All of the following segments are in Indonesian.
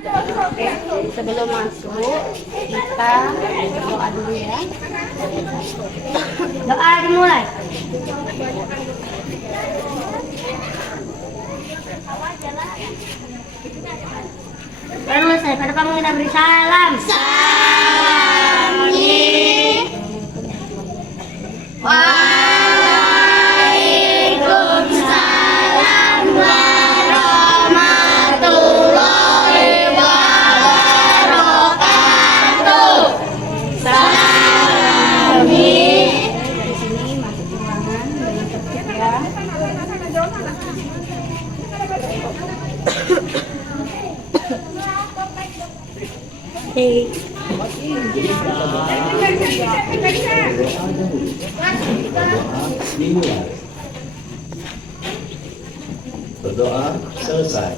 Oke, sebelum masuk kita doa dulu ya. Doa dimulai. Terus saya pada kamu kita beri salam. Waalaikumsalam warahmatullahi wabarakatuh. Salami. Dari sini masuk ruangan dengan tertib ya. Berdoa selesai.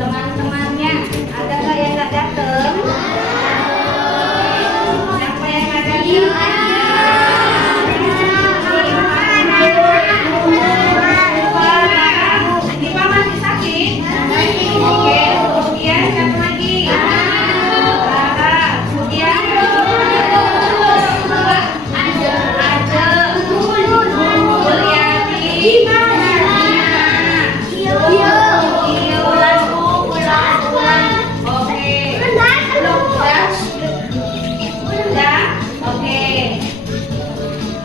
Teman-temannya ada nggak yang nggak datang? Siapa yang nggak datang? Diva masih sakit? Oke, kemudian siapa lagi? Kemudian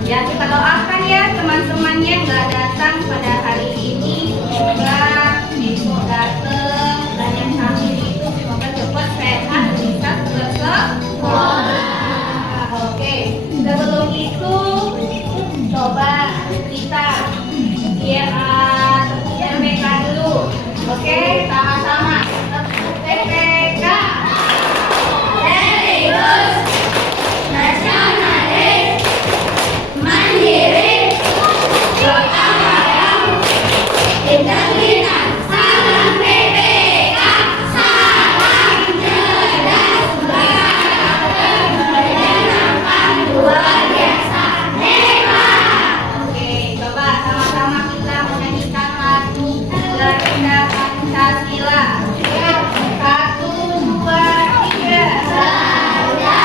ya, kita doakan ya teman-temannya nggak datang pada hari ini, semoga besok datang, dan yang sakit itu semoga cepat sehat bisa ke sekolah. Oke, sebelum itu coba kita TPK dulu. Oke, sama-sama TPK. Serius, nasionalis, mandiri, gotong royong, integritas. Salam PPK, salam cerdas, berkenan luar biasa, hebat. Oke, coba sama-sama kita menyanyikan lagu Garuda Pancasila. Satu, dua, tiga. Garuda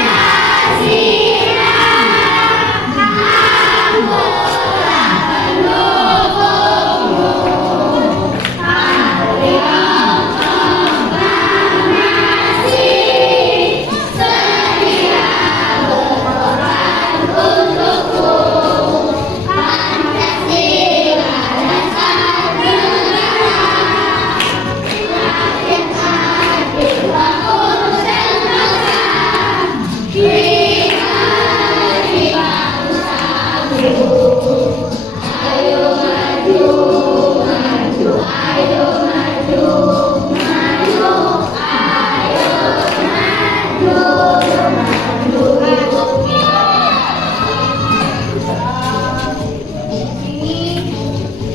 Pancasila, Ambolah pendukungmu, Maria proklamasi, sedia berkorban untukmu. Pancasila dasar negara, rakyat adil bangun negara, hari bangsaku. Ayo maju, maju, ayo maju, maju, ayo maju, maju. Ini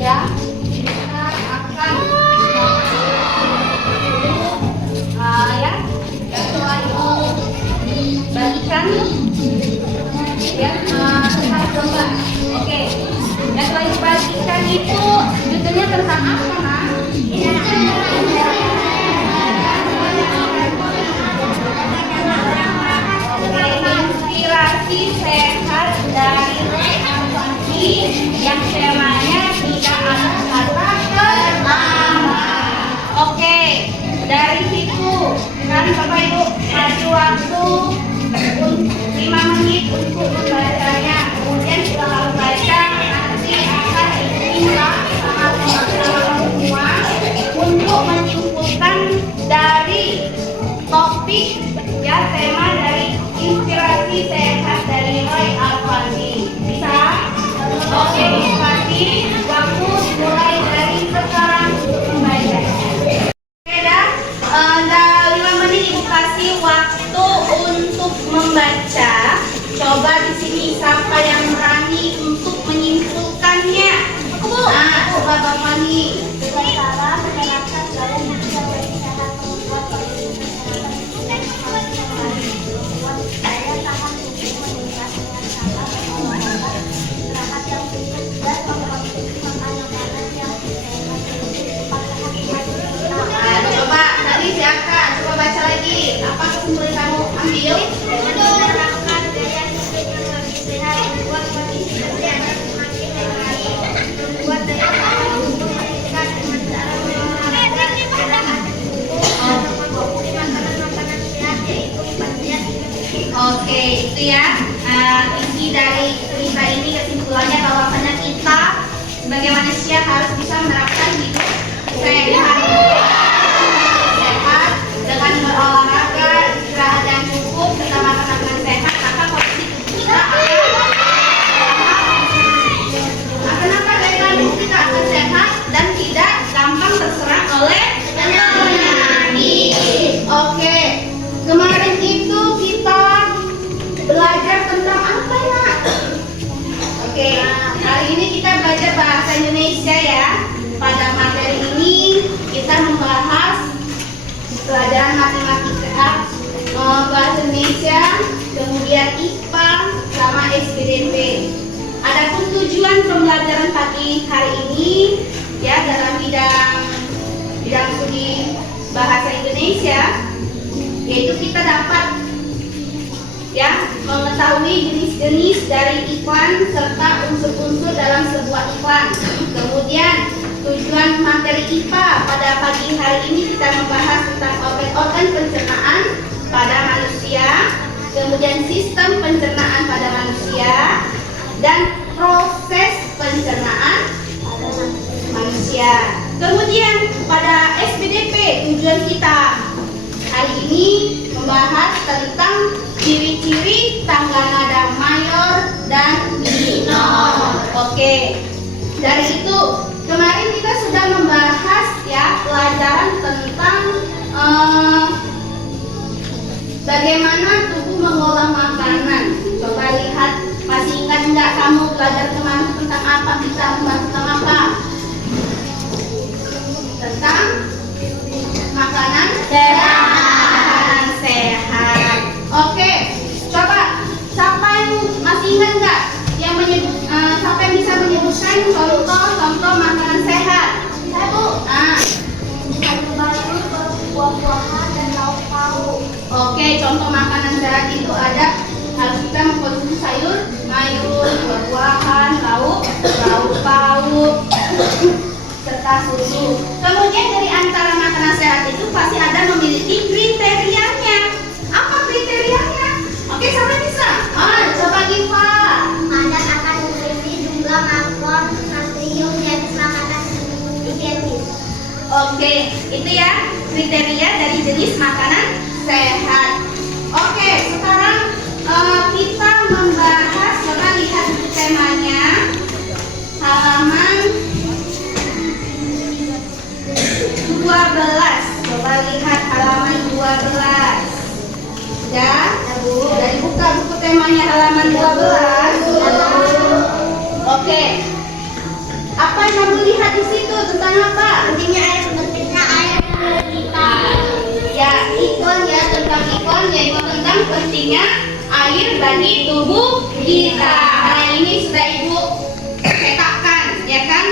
ya, kita akan ya, sesuai bagikan ya, kita coba. Oke, yang sesuai bagikan itu judulnya tentang apa, Mas? Inspirasi sehat dari Amfani yang temanya tidak ada kata terlambat. waktu 5 menit untuk membacanya. Kemudian setelah membaca nanti akan diminta sama teman-teman semua untuk menyimpulkan dari topik ya tema dari inspirasi sehat dari Roy Alfandi. Bisa? Oke, kasih waktu mulai dari sekarang untuk membaca. Oke dah, 5 menit Ibu kasih waktu untuk membaca. Coba di sini siapa yang berani untuk menyimpulkannya? Nah, coba Bapak nih. Dengan cara menerapkan gaya hidup yang lebih sehat membuat membuat daya tahan tubuh meningkat dengan cara berolahraga, istirahat yang cukup dan mengkonsumsi makanan yang sehat. Nah, coba tadi siapa? Coba baca lagi. Apa kesimpulan kamu ambil? Menerapkan gaya hidup yang lebih sehat membuat kondisi kesehatan semakin baik, membuat daya tahan tubuh meningkat dengan cara berolahraga, istirahat dan mengkonsumsi makanan sehat yaitu pemberian. Oke, itu ya. Isi dari cerita ini kesimpulannya bahwasanya kita sebagai manusia harus bisa menerapkan hidup sehat. Sehat dengan berolahraga, istirahat yang cukup, serta makan sehat, maka kondisi tubuh kita akan daya tahan tubuh kita akan sehat dan tidak gampang terserang oleh penyakit. Oke, kemarin itu kita belajar tentang apa ya? Oke, hari ini kita belajar bahasa Indonesia ya. Pada materi ini kita membahas pelajaran matematika, bahasa Indonesia, kemudian IPA sama SPDP. Adapun tujuan pembelajaran pagi hari ini ya dalam bidang studi bahasa Indonesia, yaitu kita dapat ya mengetahui jenis-jenis dari iklan serta unsur-unsur dalam sebuah iklan. Kemudian tujuan materi IPA pada pagi hari ini kita membahas tentang organ-organ pencernaan pada manusia, kemudian sistem pencernaan pada manusia, dan proses pencernaan pada manusia. Kemudian pada SPDP tujuan kita hari ini membahas tentang ciri-ciri tangga nada mayor dan minor. Oke, dari itu kemarin kita sudah membahas ya pelajaran tentang bagaimana tubuh mengolah makanan. Coba lihat, masih ingat nggak kamu belajar kemarin tentang apa? Kita membahas tentang apa? Tentang makanan sehat. Makanan sehat. Oke, coba siapa yang masih ingat nggak yang menyebut siapa yang bisa menyebutkan contoh makanan sehat? Saya Bu. Sayur-sayur, buah-buahan dan lauk pauk. Oke, contoh makanan sehat itu ada harus kita mengkonsumsi sayur, buah-buahan, lauk pauk, serta susu. Kemudian dari antara makanan sehat itu pasti ada memiliki kriterianya. Apa kriterianya? Oke, siapa bisa? Coba Giva. Ada akan berisi jumlah makron natrium jenis makanan higienis. Oke, itu ya kriteria dari jenis makanan sehat. Oke, sekarang kita membahas, coba lihat temanya halaman 12. Coba lihat halaman 12. Sudah? Sudah dibuka buku temanya halaman 12. Oke. Apa yang kamu lihat di situ tentang apa? Pentingnya air menurut kita. Ya, iklan ya tentang iklan yaitu tentang pentingnya air bagi tubuh kita. Nah, ini sudah Ibu petakan ya kan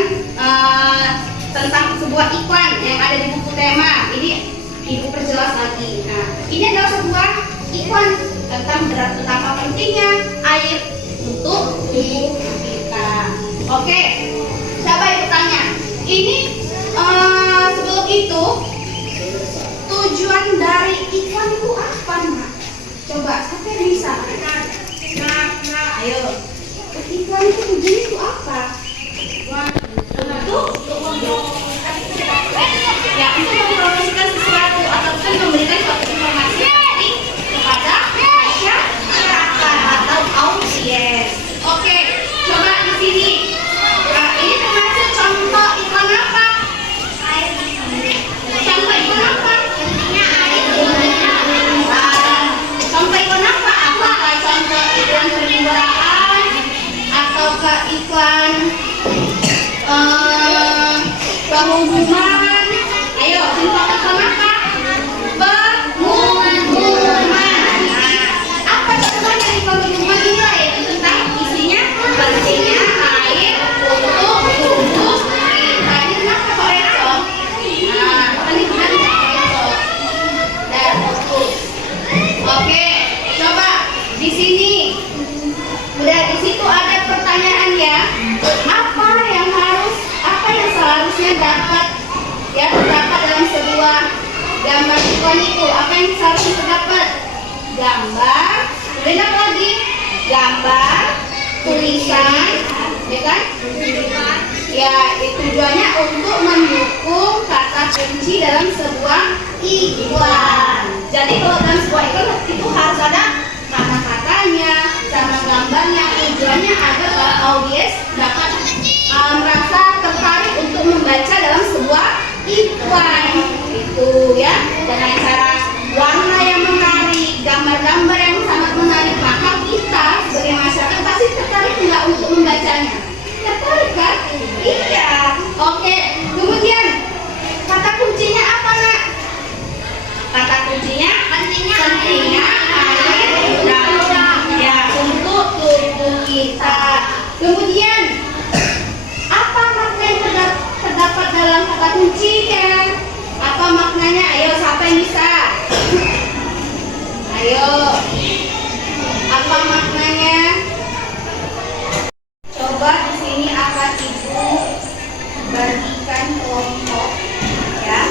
tentang sebuah iklan yang ada di buku tema. Ini Ibu perjelas lagi. Nah, ini adalah sebuah iklan tentang betapa pentingnya air untuk tubuh kita. Oke, coba Ibu tanya. Ini sebelum itu tujuan dari iklan itu apa, Nak? Coba, siapa yang bisa? Ayo. Iklan itu tujuannya itu apa? Untuk ya, untuk mempromosikan sesuatu ataupun memberikan suatu informasi kepada masyarakat atau audiens. Oke, coba di sini. Nah, ini termasuk contoh iklan apa? Contoh iklan apa? Contoh iklan apa? Apakah contoh iklan permintaan ataukah iklan pengumuman? Ayo, contoh iklan apa? Pengumuman. Nah, apa contohnya di pengumuman ini lah, yaitu tentang isinya pentingnya air untuk tubuh kita. Ini kenapa kok recok? Nah, ini kenapa kok recok? Dan fokus. Oke, coba di sini. Udah di situ ada pertanyaan ya. Apa yang seharusnya dapat ya terdapat dalam sebuah gambar iklan itu? Apa yang seharusnya terdapat? Gambar, kemudian apa lagi? Gambar, tulisan, ya kan? Ya, tujuannya untuk mendukung kata kunci dalam sebuah iklan. Jadi kalau dalam sebuah iklan itu harus ada kata-katanya sama gambarnya. Tujuannya agar para audiens dapat merasa tertarik untuk membaca dalam sebuah iklan itu ya, dengan cara warna yang menarik, gambar-gambar yang sangat menarik, maka kita sebagai masyarakat pasti tertarik nggak untuk membacanya? Tertarik kan? Iya. Oke, kemudian kata kuncinya apa nak? Kata kuncinya pentingnya air dan ya untuk tubuh kita. Kemudian apa makna yang terdapat dalam kata kuncinya? Apa maknanya? Ayo, siapa yang bisa? Ayo. Apa maknanya? Coba di sini akan ibu bagikan kelompok ya.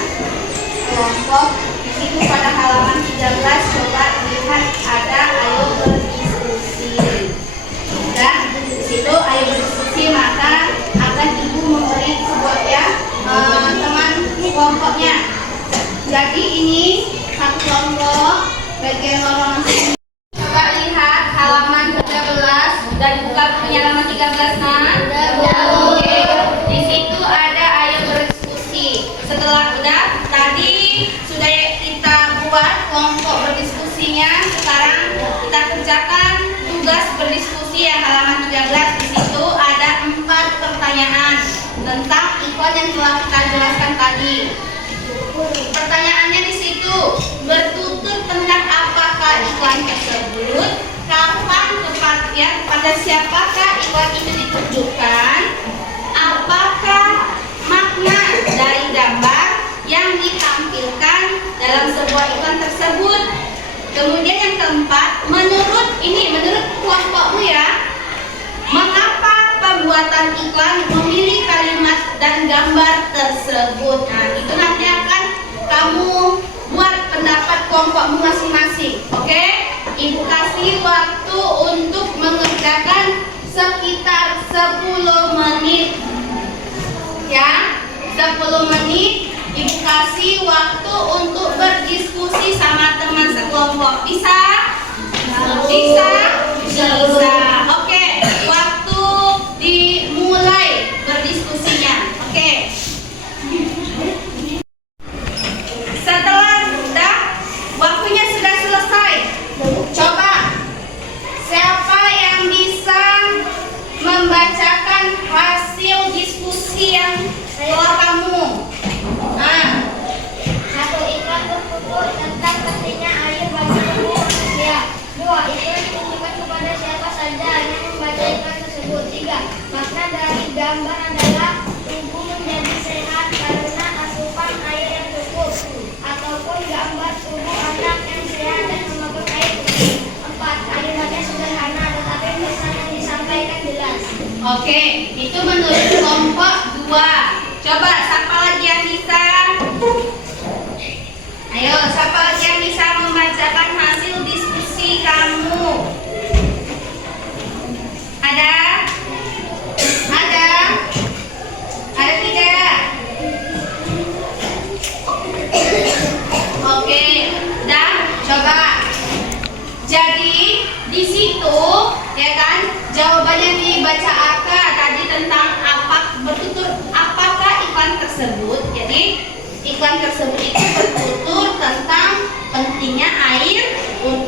Kelompok di situ pada halaman 13 coba lihat ada ayo berdiskusi. Dan di situ ayo berdiskusi, maka akan ibu memberi sebuah ya teman kelompoknya. Jadi ini satu kelompok bagian lorong. Coba lihat halaman 13 dan buka bukunya halaman 13 nah. Oke. Di situ ada ayo berdiskusi. Setelah tadi sudah kita buat kelompok berdiskusinya, sekarang kita kerjakan tugas berdiskusi yang halaman 13. Di situ ada 4 pertanyaan tentang iklan yang telah kita jelaskan tadi. Pertanyaannya di situ bertutur tentang apakah iklan tersebut, kapan tepatnya, pada siapakah iklan itu ditujukan, apakah makna dari gambar yang ditampilkan dalam sebuah iklan tersebut. Kemudian yang keempat, menurut kelompokmu ya, mengapa pembuatan iklan memilih kalimat dan gambar tersebut. Nah, itu nanti akan kamu buat pendapat kelompokmu masing-masing. Oke? Ibu kasih waktu untuk mengerjakan sekitar 10 menit. Ya, 10 menit. Ibu kasih waktu untuk berdiskusi sama teman sekelompok. Bisa? Bisa? Bisa. Oke, waktu dimulai berdiskusinya. Oke. Setelah waktunya sudah selesai, coba siapa yang bisa membacakan hasil diskusi yang telah kamu. Satu, iklan bertutur tentang pentingnya air bagi tubuh manusia. 2. Iklan ditujukan kepada siapa saja yang membaca iklan tersebut. 3. Makna dari gambar adalah tubuh menjadi sehat karena asupan air yang cukup, ataupun gambar tubuh anak yang sehat dan memegang air putih. 4. Kalimatnya sederhana tetapi pesan yang disampaikan jelas. Oke, itu menurut kelompok 2. Coba siapa lagi yang bisa? Ayo, siapa lagi yang bisa membacakan hasil diskusi iklan tersebut itu bertutur tentang pentingnya air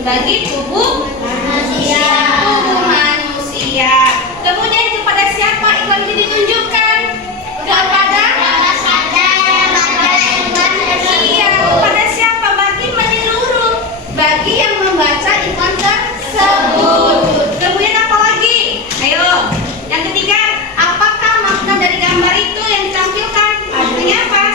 bagi tubuh manusia. Kemudian kepada siapa iklan ini ditunjukkan? Kepada iya, kepada siapa? Bagi menyeluruh, bagi yang membaca iklan tersebut. Kemudian apa lagi? Ayo, yang ketiga, apakah makna dari gambar itu yang ditampilkan? Maknanya apa?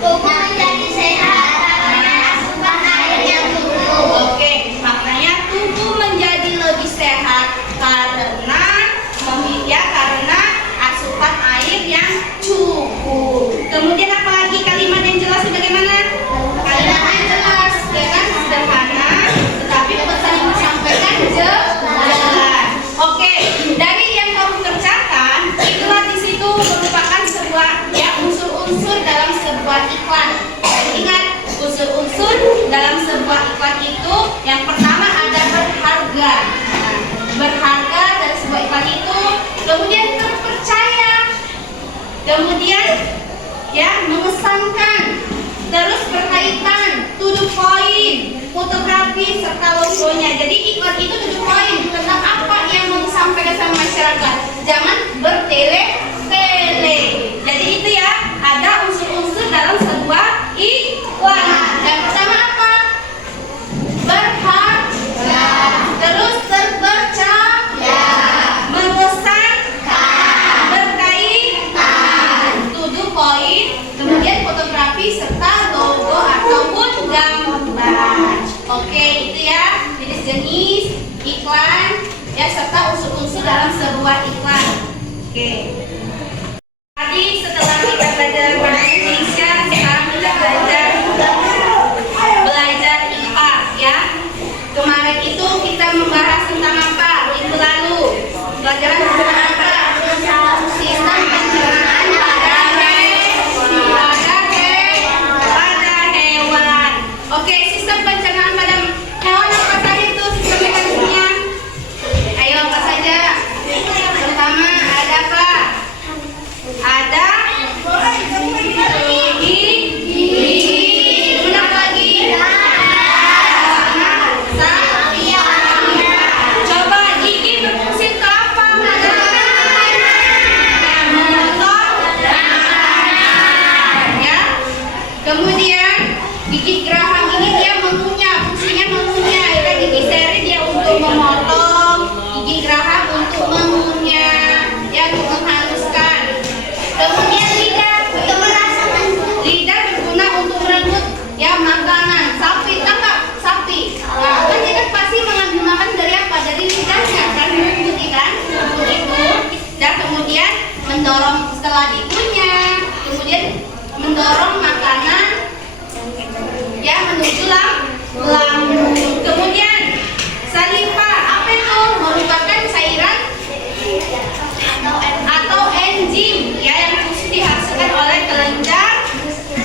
Tubuh menjadi sehat karena asupan air yang cukup. Oke, maknanya tubuh menjadi lebih sehat karena asupan air yang cukup. Kemudian apa lagi kalimat yang jelas bagaimana? Kalimat yang jelas, ya kan, sederhana, tetapi pesan yang disampaikan jelas. Oke, dari yang kamu kerjakan, iklan di situ merupakan sebuah unsur-unsur dalam sebuah iklan. Ingat, unsur-unsur dalam sebuah iklan itu yang pertama ada berharga. Berharga dari sebuah iklan itu, kemudian terpercaya, kemudian mengesankan, terus berkaitan, to the point, fotografi serta logonya. Jadi iklan itu to the point tentang apa yang mau disampaikan sama masyarakat. Jangan bertele-tele. Jadi itu ya, ada unsur-unsur dalam sebuah iklan. Yang pertama apa? Berharga. Terus terpercaya, mengesankan, berkaitan, to the point, kemudian fotografi serta logo ataupun gambar. Oke, itu ya jenis-jenis iklan ya serta unsur-unsur dalam sebuah iklan. Oke. Tadi setelah kita belajar bahasa Indonesia, sekarang kita belajar IPA ya. Kemarin itu kita membahas tentang apa? Minggu lalu pelajaran tentang apa? Sistem pencernaan pada hewan. Oke, sistem pencernaan pada hewan apa saja itu sistem mekanismenya? Ayo, apa saja? Pertama ada apa? Ada gigi. Benar lagi. Coba gigi berfungsi untuk apa? Ya. Kemudian gigi geraham ini dia mengunyah, fungsinya mengunyah. Ya, gigi seri dia untuk memotong, gigi geraham untuk mengunyah, ya untuk menghaluskan. Kemudian lidah untuk merasakan. Lidah berguna untuk merenggut ya makanan. Sapi, tangkap sapi. Nah, kan dia kan pasti mengambil makan dari apa? Dari lidahnya kan merenggut ikan, itu. Dan kemudian mendorong setelah dikunyah, kemudian mendorong makanan ya menuju lambung. Kemudian saliva, apa itu? Merupakan cairan atau enzim ya yang fungsi dihasilkan oleh kelenjar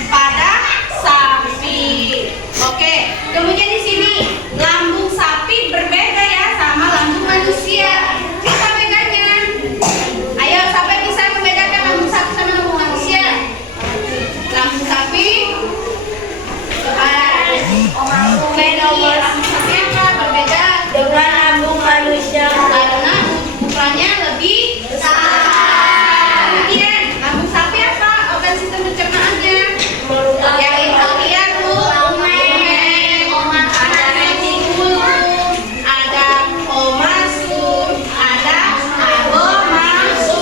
pada sapi. Oke, kemudian di sini lambung sapi berbeda ya sama lambung manusia. Apa bedanya? Ayo, siapa yang bisa membedakan lambung sapi sama lambung manusia? Lambung sapi beda lambung sapi apa? Berbeda dengan lambung manusia karena ukurannya lebih besar. Kemudian lambung sapi apa? Organ sistem pencernaannya yang kita lihat tuh ada retikulum, ada omasum, ada abomasum.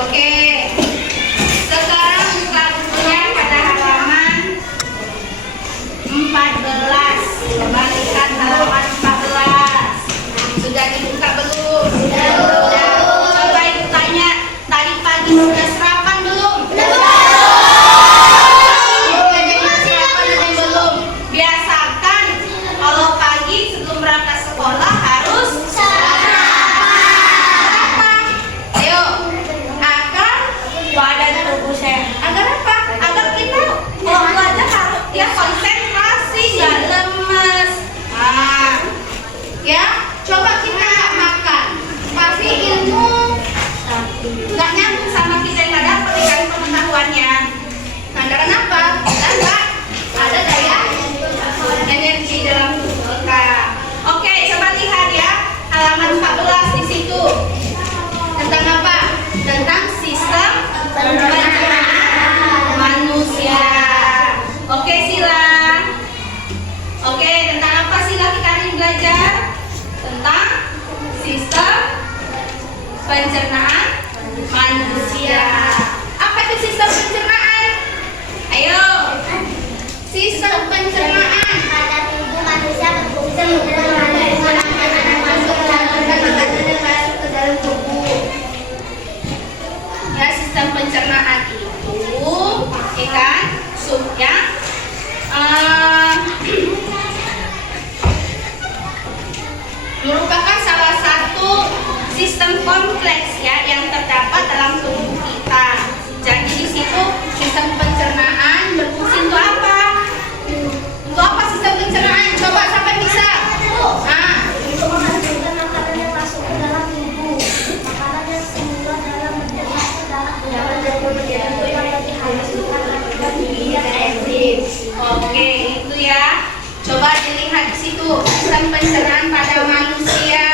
Oke, sekarang buka bukunya pada halaman 14. Coba lihat halaman 14. Sudah dibuka belum? Sudah. Coba ibu tanya, tadi pagi sudah sarapan belum? Sarapan belum? Biasakan kalau pagi sebelum berangkat sekolah harus sarapan. Ayo, agar badan tubuh sehat. Agar apa? Agar kita kalau belajar harus ya konsentrasi, nggak lemes. Ya, coba kita nggak makan. Tentang apa? Tentang sistem pencernaan manusia. Oke, Sila. Oke, tentang apa Sila kita hari ini belajar? Tentang sistem pencernaan manusia. Apa itu sistem pencernaan? Ayo. Sistem pencernaan. Pada tubuh manusia berfungsi menerima makanan masuk ke dalam tubuh. Ya, sistem pencernaan itu ikan sup ya. Merupakan salah satu sistem kompleks ya yang terdapat dalam tubuh kita. Jadi di situ sistem pencernaan berfungsi untuk apa? Untuk apa sistem pencernaan? Coba sampai bisa. Nah, Untuk menghasilkan makanan yang masuk ke dalam tubuh. Makanan yang semula dalam bentuk masuk dalam bentuk yang dihaluskan dan dibiarkan enzim. oke itu ya. Coba dilihat di situ sistem pencernaan pada manusia.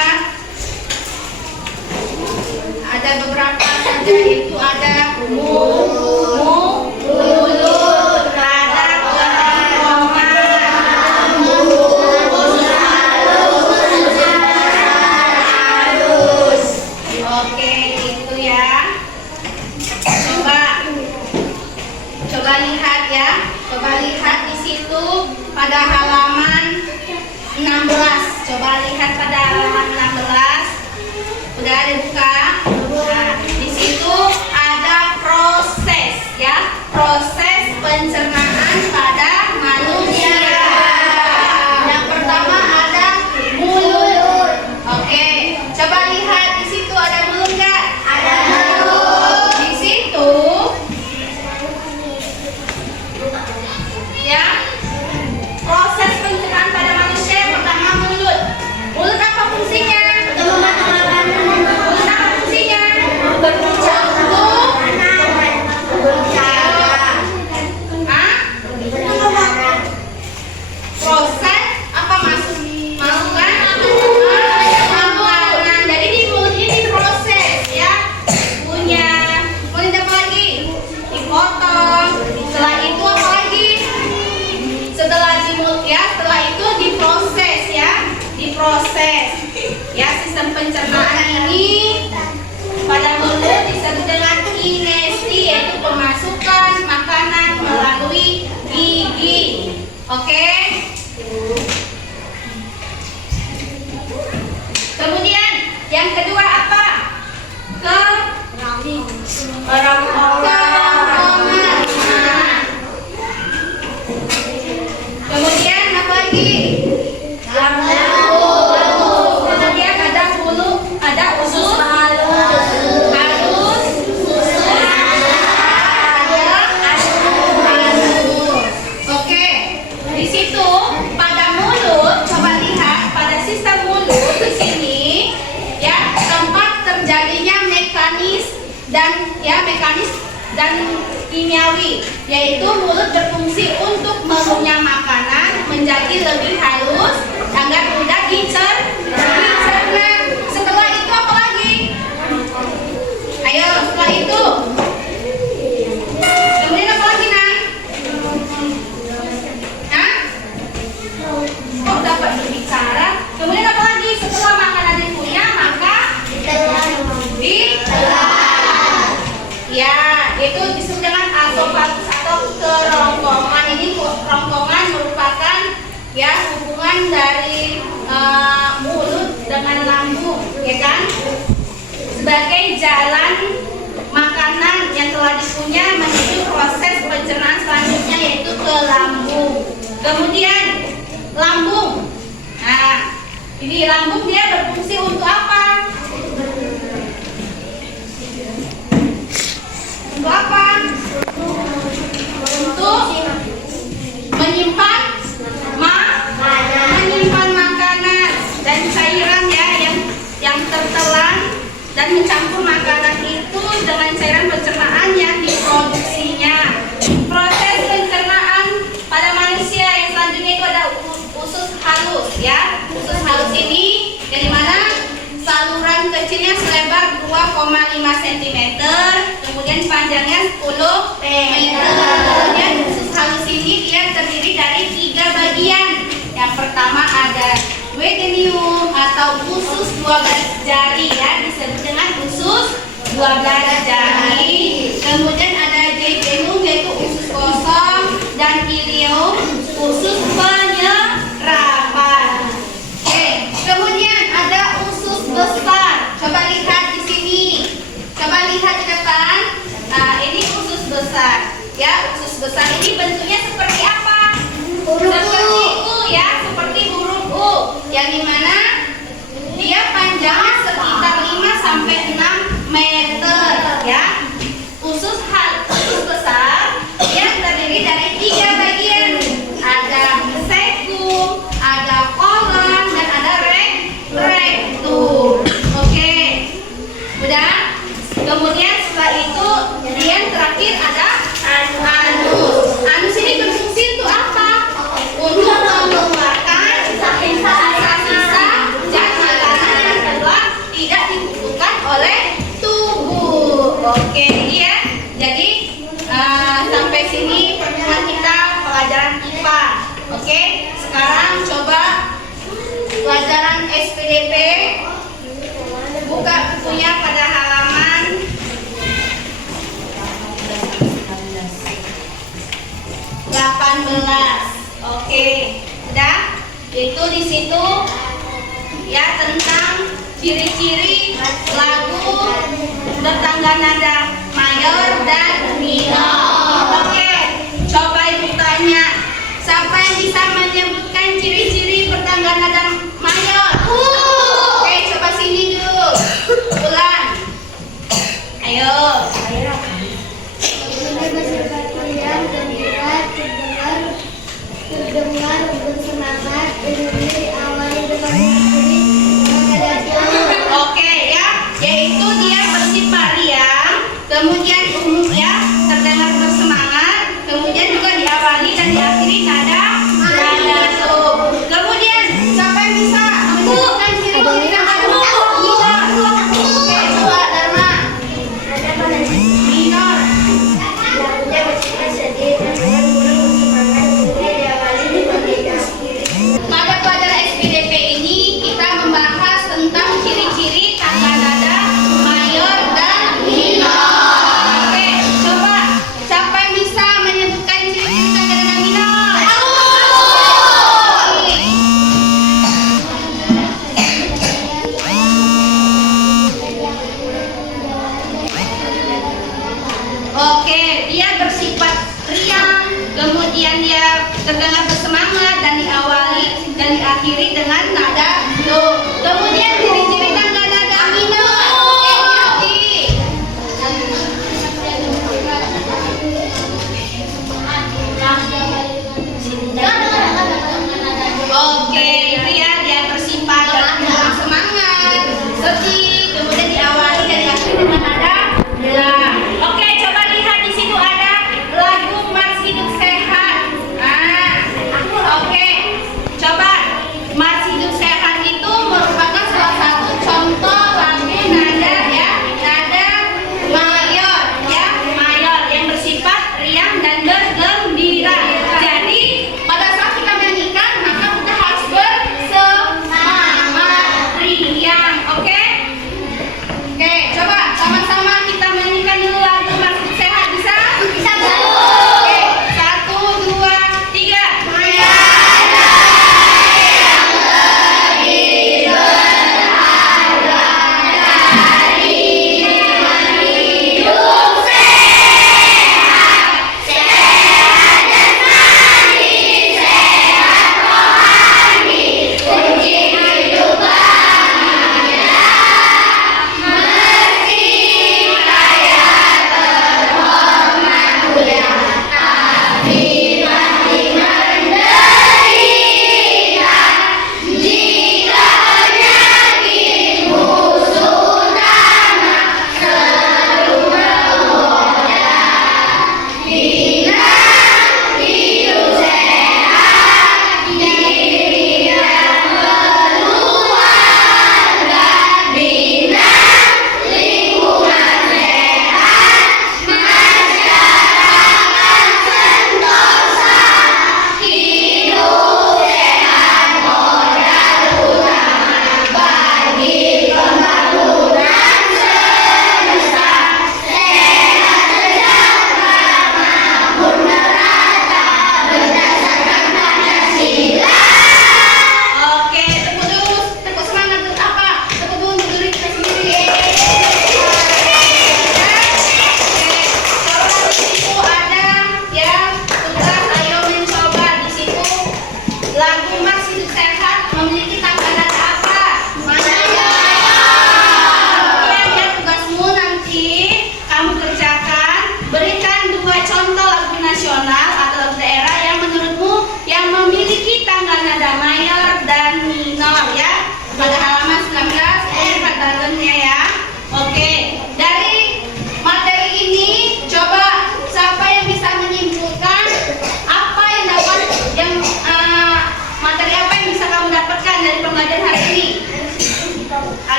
Ada beberapa saja, itu ada mulut, ada kerongkongan, oke itu ya. Coba lihat ya. Coba lihat di situ pada halaman 16. Coba lihat pada halaman 16. Udah ada buka? Nah, di situ ada proses ya. Proses pencernaan pada manusia. Yang pertama ada mulut. Oke, coba lihat di situ ada mulut nggak? Ada mulut. Di situ ya, proses pencernaan pada manusia yang pertama mulut. Mulut apa fungsinya? Mulut apa fungsinya? Proses apa masukkan makanan. Jadi di mulut ini proses ya. Punya. Kemudian apa lagi? Dipotong. Setelah itu apa lagi? Setelah di mulut ya, setelah itu diproses ya. Diproses. Ya, sistem pencernaan ini pada mulut disebut dengan kinesti, yaitu pemasukan makanan melalui gigi. Oke? Kemudian yang kedua apa? Kerongkongan. Kemudian apa lagi? Lambung. Kemudian ada bulu, ada usus halus. Oke, di situ pada mulut, coba lihat pada sistem mulut di sini, ya tempat terjadinya mekanis dan kimiawi, yaitu mulut berfungsi untuk mengunyah makanan menjadi lebih halus agar mudah dicerna. Setelah itu apa lagi? Ayo, setelah itu. Kemudian apa lagi, Nak? Hah? Kok dapat berbicara? Kemudian apa lagi? Setelah makanan dikunyah, maka ditelan. Ya, itu disebut dengan asofagus atau kerongkongan. Ini kerongkongan merupakan ya hubungan dari mulut dengan lambung, ya kan? Sebagai jalan makanan yang telah dikunyah menuju proses pencernaan selanjutnya, yaitu ke lambung. Kemudian lambung. Nah, ini lambung dia berfungsi untuk apa? Untuk apa? Untuk menyimpan makanan dan cairan ya yang tertelan dan mencampur makanan itu dengan cairan pencernaan yang diproduksinya. Proses pencernaan pada manusia yang selanjutnya itu ada usus halus ya. Usus halus ini dari mana? kecilnya selebar 2,5 cm, kemudian panjangnya 10 meter. Kemudian usus halus ini dia terdiri dari 3 bagian. Yang pertama ada duodenum atau usus 12 jari ya, disebut dengan usus 12 jari. Kemudian ada jejunum yaitu usus kosong, dan ileum usus penyerapan. Oke, kemudian ada usus besar. Coba lihat di sini. Coba lihat di depan. Nah, ini usus besar. Ya, usus besar ini bentuknya seperti apa? Seperti U ya, seperti huruf U. Yang dimana dia panjangnya sekitar 5 sampai 6 meter ya. Usus besar yang terdiri dari 3 bagian. Ada cecum, ada kolon, dan ada rectum. Oke. Udah? Kemudian setelah itu yang terakhir ada anus. Anus ini berfungsi untuk apa? Untuk mengeluarkan sisa-sisa zat makanan yang keluar tidak dibutuhkan oleh tubuh. Oke, ya. Jadi sampai sini pertemuan kita pelajaran IPA. Oke, sekarang coba pelajaran SPDP. Buka bukunya pada halaman 18. Oke, udah? Itu di situ ya tentang ciri-ciri lagu bertangga nada mayor dan minor. Oke, coba ibu tanya, siapa yang bisa menyebutkan ciri-ciri bertangga nada mayor? Oke, coba sini dulu. Ulang. Ayo. Terdengar bersemangat, awali dengan diri. Oke ya, yaitu dia bersifat riang, kemudian umum ya, terdengar bersemangat, kemudian juga diawali dan diakhiri nada sub. Kemudian siapa yang bisa menyebutkan ciri-ciri nada minor? Oke, coba Dharma. Minor. Lagunya bersifat sedih, terdengar bersemangat, kemudian diawali dengan diri. Pada pelajaran SPDP ini kita membahas tentang ciri-ciri tangga nada mayor dan minor. Oke, coba siapa yang bisa menyebutkan ciri-ciri tangga nada minor? Oke, dia bersifat riang, kemudian dia terdengar bersemangat dan diawali dan diakhiri dengan nada do. Kemudian ciri-ciri tangga nada minor. Oke, itu ya dia bersifat semangat, sedih, kemudian diawali dan diakhiri dengan nada la. Oke, coba lihat di situ ada lagu Mars Hidup Sehat. Nah, oke, coba Mars Hidup Sehat itu merupakan salah satu contoh lagu nada ya, nada mayor ya, mayor yang bersifat riang dan bergembira. Jadi pada saat kita menyanyikan maka kita harus bersemangat, riang. Oke,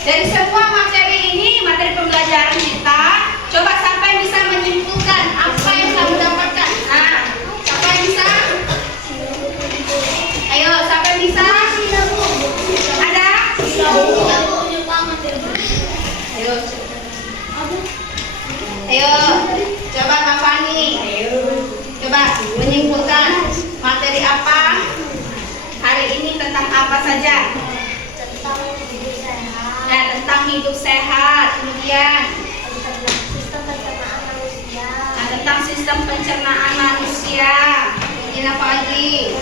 Dari semua materi ini, materi pembelajaran kita, coba siapa yang bisa menyimpulkan apa yang kamu dapatkan? Nah, siapa yang bisa? Ayo, siapa yang bisa? Ada? Ayo. Ayo, coba Kak Fani. Coba menyimpulkan materi apa hari ini, tentang apa saja? Ya, tentang hidup sehat. Kemudian tentang sistem pencernaan manusia. Kemudian apa lagi?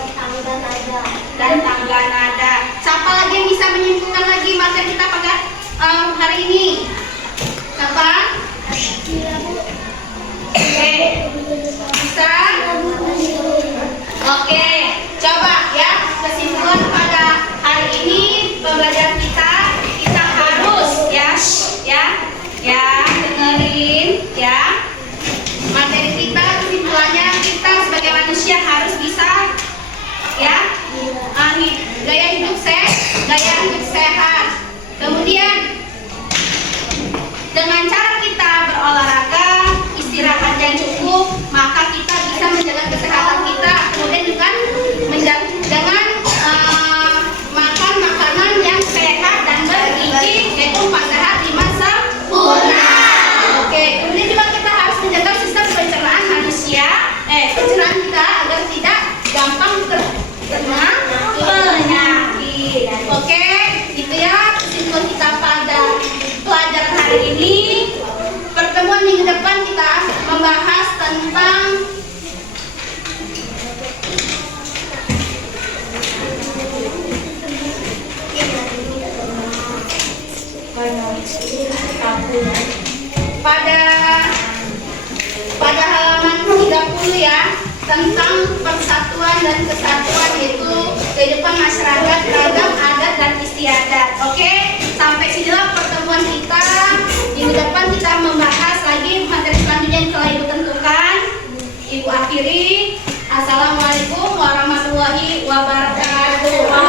Dan tangga nada. Siapa lagi yang bisa menyimpulkan lagi materi kita pada hari ini? Siapa? Oke, bisa? Oke, coba ya kesimpulan pada hari ini pembelajaran kita harus ya dengerin ya materi kita. Kesimpulannya kita sebagai manusia harus bisa ya gaya hidup sehat. Kemudian dengan cara kita berolahraga, istirahat yang cukup, maka kita bisa menjaga kesehatan kita. Kemudian juga dengan makan makanan yang sehat dan bergizi, yaitu 4 sehat 5 sempurna. Oke, kemudian juga kita harus menjaga sistem pencernaan manusia, pencernaan kita agar tidak gampang terkena penyakit. Oke, itu ya kesimpulan kita pada pelajaran hari ini. Pertemuan minggu depan kita membahas tentang pada halaman 30 ya, tentang persatuan dan kesatuan, yaitu kehidupan masyarakat, ragam adat dan istiadat. Oke, sampai sinilah pertemuan kita. Minggu depan kita membahas lagi materi selanjutnya yang telah Ibu tentukan. Ibu akhiri. Assalamualaikum warahmatullahi wabarakatuh.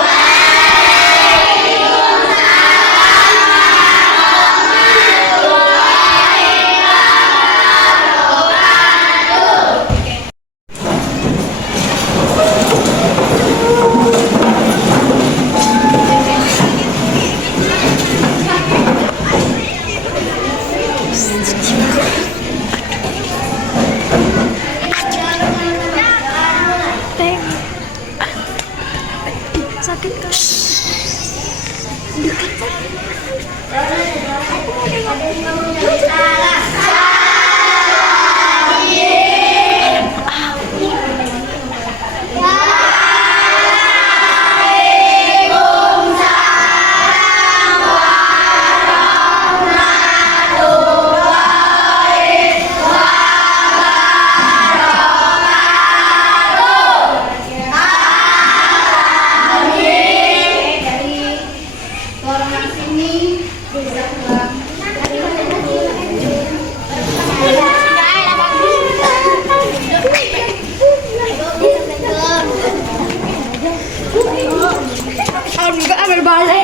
Sakit kan? Enggak, ambil balik.